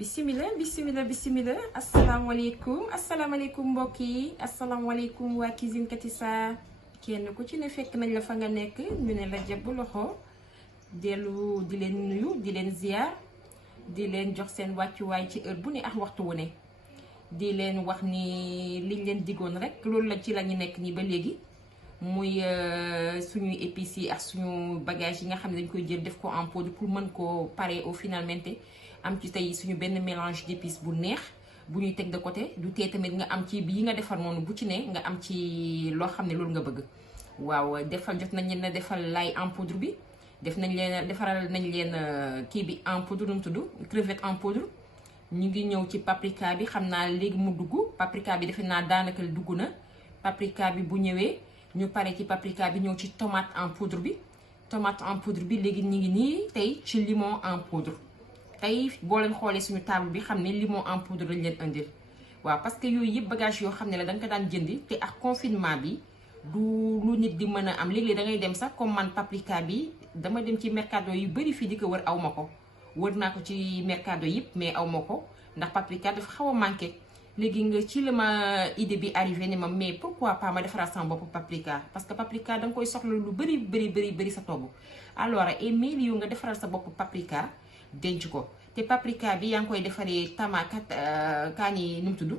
bismillah bismillah bismillah asalaamaaleykum mbokk yi asalaamaaleykum waa Cuisine Katissa kenn ku ci ne fekk nañ la fa nga nekk ñu ne la jàpp loxo dellu di leen nuyu di leen ziar di leen jox seen wàccuwaay ci heure bu ne ak waxtu wu ne di leen wax ni liñ leen digoon rek loolu la ci la ñu nekk nii ba léegi muy suñuy épices yi ak suñu bagage yi nga xam ne dañ koy jël def ko en poudre pour mën koo pare au finalmente am ci tey suñu benn mélange d'épices bu neex bu ñuy teg de côté du tee tamit nga am ci bi nga defar noonu bu ci ne nga am ci loo xam ne loolu nga bëgg waaw jot nañ leen defal l'ail en poudre bi defaral nañ leen kii bi en poudre nu mu tudd crevette en poudre ñu ngi ñëw ci paprika bi xam naa léegi mu dugg paprika bi defe naa daanaka dugg na paprika bi bu ñëwee ñu pare ci paprika bi ñëw ci tomate en poudre bi léegi ñu ngi nii tey ci limon en poudre tey boo leen xoolee suñu table bi xam ne limon en poudre lañ leen indil waaw parce que yooyu yëpp bagage yoo xam ne la da nga ko daan jëndi te ak confinement bi du lu nit di mën a am léeg-léeg da ngay dem sax comme man paprika bi dama dem ci mercado yu bari fii di ko wër aw ma ko wër naa ko ci mercado yëpp mais aw ma ko ndax paprika dafa xaw a manqué léegi nga ci la ma idée bi arrivé ne ma mais pourquoi pas ma defaraat sama bopp paprika parce que paprika da nga koy soxla lu bëri sa togg alors et mille yu nga defaral sa bopp paprika denc ko te paprika bi yaa ngi koy defaree kaani nu mu tudd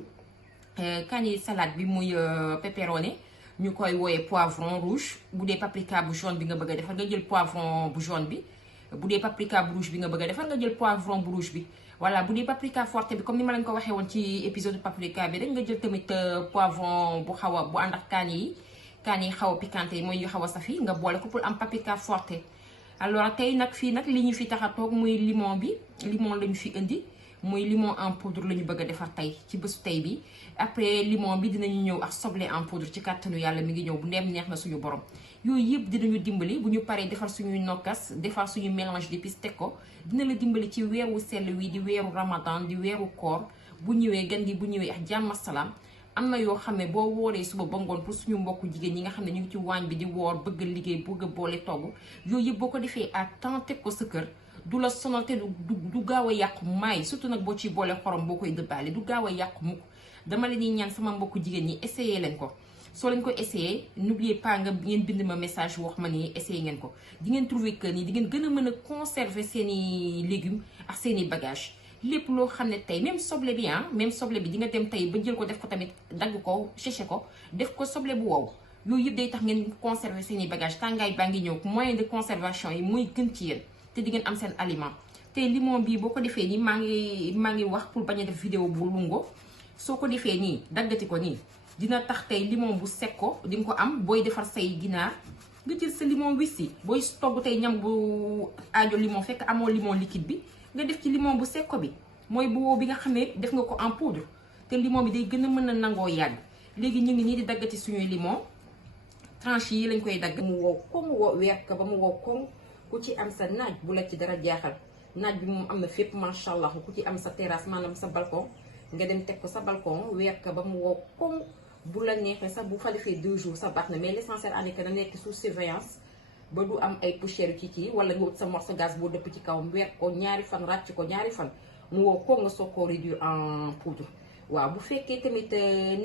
kaani salade bi muy pepperoni ñu koy wooyee poivron rouge bu dee paprika bu jaune bi nga bëgg a defar nga jël poivron bu jaune bi bu dee paprika bu rouge bi nga bëgg a defar nga jël poivron bu rouge bi voilà bu dee paprika forte bi comme ni ma leen ko waxee woon ci épisode paprika bi rek nga jël tamit poivron bu ànd ak kaani yi xaw a piquante yi mooy yu xaw a safi nga boole ko pour am paprika forte alors tey nag fii nag li ñu fi tax a toog muy limon la ñu fi indi muy limon en poudre la ñu bëgg a defar tey ci bésu tey bi après limon bi dinañu ñëw ak soble en poudre ci kàttanu yàlla mi ngi ñëw bu ndeem neex na suñu borom yooyu yëpp dinañu dimbali bu ñu paree defar suñuy nokkas defar suñu mélange d'épices teg ko dina la dimbali ci weeru sell wi di weeru ramadan di weeru koor bu ñëwee gan gi bu ñëwee ak jàmm salaam am na yoo xam ne boo wooree suba ba ngoon pour suñu mbokku jigéen ñi nga xam ne ñu ngi ci waañ bi di woor bëgg liggéey bëgg a boole togg yooyu yëpp boo ko defee à temps teg ko sa kër du la sonal te du gaaw a yàqu maay surtout nag boo ciy boole xorom boo koy dëbbaale du gaaw a yàqu mukk dama leen di ñaan sama mbokku jigéen ñi essayé leen ko soo leen ko essayé n'oubliez pas ngeen bind ma message wax ma ni essayé ngeen ko di ngeen trouver que ni di ngeen gën a mën a conserver seeni légumes ak seeni bagages lépp loo xam ne tey même soble bi di nga dem tey ba jël ko def ko tamit dagg ko séché ko def ko soble bu wow yooyu yëpp day tax ngeen conserver seeni bagages tàngaay baa ngi ñëw moyen de conservation yi mooy gën ci yéen te di ngeen am seen aliment te limon bii boo ko defee nii maa ngi wax pour bañ a def vidéo bu lungo soo ko defee nii daggati ko nii dina tax tey limon bu sec ko di nga ko am booy defar say ginaar nga jël sa limon wisi booy togg tey ñam bu aajo limon fekk amoo limon liquide bi nga def ci limon bu sec ko bi mooy bu wow bi nga xam ne def nga ko en poudre te limon bi day gën a mën a nangoo yàgg léegi ñu ngi nii di daggati suñuy limon tranche yi lañ koy dagg mu wow koŋ weer ko ba mu wow koŋ ku ci am sa naaj bu la ci dara jaaxal naaj bi moom am na fépp macha allah ku ci am sa terrasse maanaam sa balcon nga dem teg ko sa balcon weer ko ba mu wow koŋ bu la neexee sax bu fa defee 2 jours sax baax na mais l'essentiel en est que na nekk sous surveillance ba du am ay poussière ci kii wala nga wut sa morceau gaz boo dëpp ci kawam weer ko ñaari fan ràcc ko ñaari fan mu wow ko nga soog koo réduire en poudre waaw bu fekkee tamit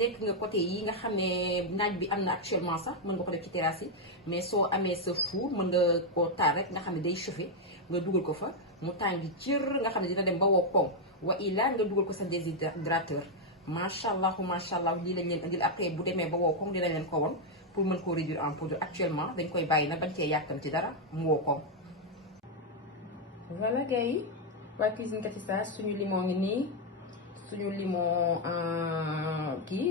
nekk nga côté yi nga xam ne naaj bi am na actuellement sax mën nga ko def ci terrasse yi mais soo amee sa four mën nga koo taal rek nga xam ne day chauffer nga dugal ko fa mu tàngi jër nga xam ne dina dem ba wow koŋ wa illa nga dugal ko sa déshydrateur macha allah lii lañ leen indil après bu demee ba wow koŋ dinañ leen ko won pour mën koo réduire en poudre actuellement dañ koy bàyyi nag bañ cee yàkkam ci dara mu wow koŋ. voilà gars yi waa Cuisine Katissa suñu limon ngi nii suñu limon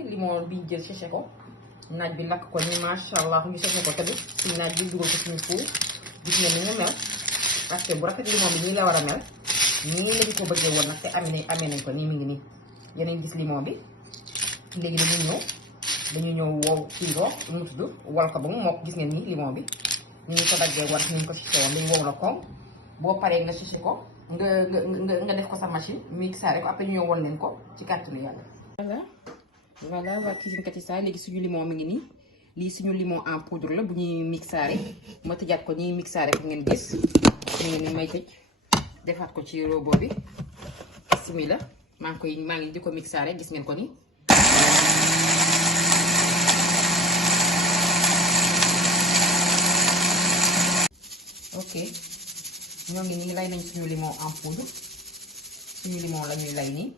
limon bi ñu jël séché ko naaj bi lakk ko nii macha allah ñu séché ko tamit suñu naaj bi dugal ko suñu four gis nga ni mu mel parce que bu rafet limon bi nii la war a mel nii lañ ko bëggee woon nag te amee nañ ko nii mi ngi nii yeneen gis limon bi léegi dañu ñëw wow kii ko mu tudd wal ko ba mu mokk gis ngeen nii limon bi ñu ngi ko daggee war ñu ko séché woon dañu wow la koŋ boo paree nga séché ko nga def ko sa machine mixé ko après ñu ñëw won leen ko ci kàttanu yàlla. voilà waa Cuisine Katissa léegi suñu limon mi ngi nii lii suñu limon en poudre la bu ñuy mixé ma tëjaat ko ñuy mixé ko ngeen gis mi ngi nii may tëj defaat ko ci robot bi simi la maa ngi di ko mixaare gis ngeen ko ni. ok ñoo ngi lay nañ suñu limon en poudre suñu limon la ñuy lay nii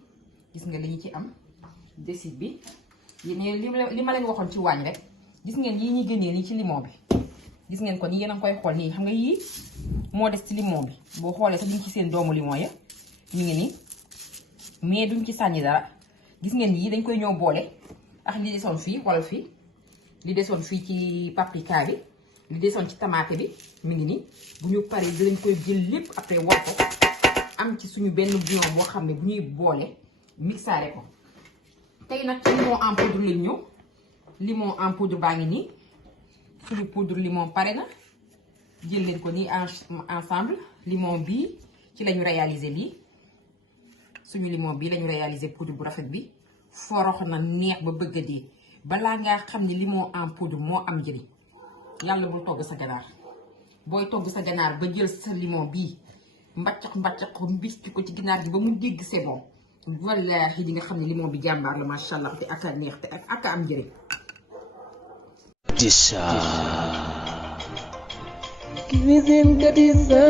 gis nga li ñu ci am desit bi li ma leen waxoon ci waañ rek gis ngeen yii ñuy génnee nii ci limon bi gis ngeen ko ni yéen a ngi koy xool nii xam nga yii moo des ci limon bi boo xoolee sax duñ ci seen doomu limon ya mi ngi nii mais duñ ci sànni dara gis ngeen yii dañ koy ñëw boole ak li desoon fii xoolal fii li desoon fii ci paprika bi li desoon ci tamaate bi mi ngi nii bu ñu paree dinañ koy jël lépp après war ko am ci suñu benn bouillon boo xam ne bu ñuy boole mixaare ko tey nag ci limon en poudre lañ ñëw limon en poudre baa ngi nii suñu poudre limon pare na jël leen ko nii ensemble limon bii ci lañu réaliser lii suñu limon bii lañu réaliser poudre bu rafet bi forox na neex ba bëgg a dee balaa ngaa xam ne limon en poudre moo am njëriñ yàlla bul togg sa ganaar booy togg sa ganaar ba jël sa limon bii mbaccax ko mbis ci ko ci ginaar gi ba mu dégg c'est bon wallaahi di nga xam ne limon bi jàmbaar la macha allah te ak a neex te ak a am njëriñ. Cuisine Katissa.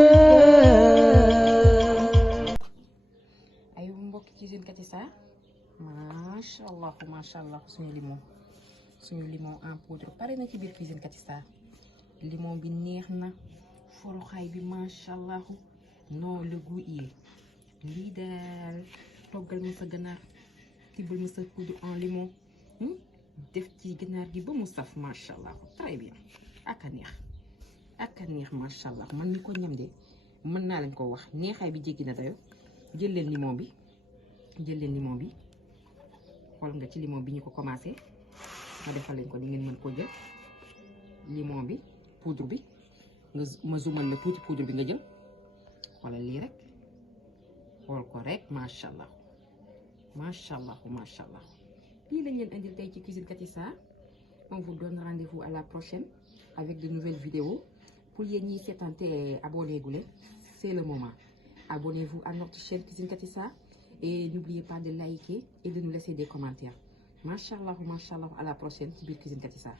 ay mbokki Cuisine Katissa macha allah suñu limon en poudre pare na ci biir Cuisine Katissa limon bi neex na foroxaay bi macha allah non le goût yi lii daal toggal ma sa ganaar tibbal ma sa poudre en limon def ci ganaar gi ba mu saf macha allah très bien ak a neex macha allah man mi ko ñam de mën naa leen ko wax neexaay bi jéggi na dayo jël leen limon bi xool nga ci limon bi ñu ko commencé ma defal leen ko ni ngeen mën koo jël limon bi poudre bi ma zoomal la tuuti poudre bi nga jël xoolal lii rek xool ko rek macha allah lii lañ leen indil tey ci Cuisine Katissa on vous donne rendez-vous à la prochaine avec de nouvelles vidéos pour yéen ñiy seetaan te abonné gu leen c'est le moment abonnez-vous à notre chaîne Cuisine Katissa et n'oubliez pas de liker et de nous laisser des commentaires macha allah à la prochaine ci biir Cuisine Katissa.